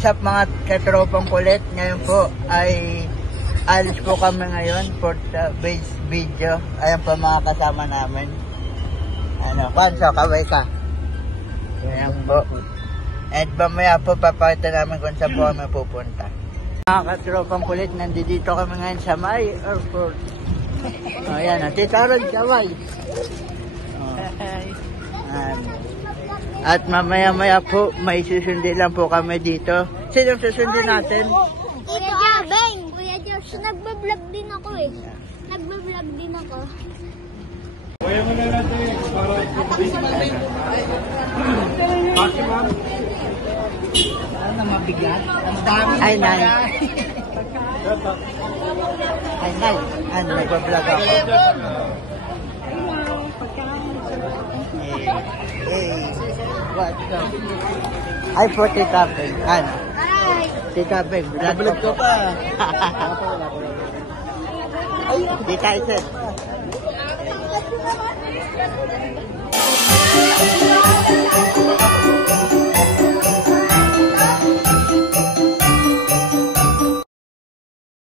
Sa mga katropang kulit, ngayon po ay alis po kami ngayon for the base video. Ayan po mga kasama namin. Ano, Kwanso, kaway ka. Ayan po. At mamaya po papakita namin kung saan po kami pupunta. Mga katropang kulit, nandito kami ngayon sa May Airport. Ayan, Tita Rod, kaway. At mamaya-maya po, may susundin lang po kami dito. Sinong susundin natin? Kuya Jabeng! Kuya Jabeng, nagbablog din ako eh. Nagbablog din ako. Kaya mo na natin para Ano mabigat? Ay, nay. Ay, nay. Ano, nagbablog ako. What's up? Ay po, Tita Beng. Ano? Ay! Tita Beng, vlog ko pa. Ay, Tita Iset.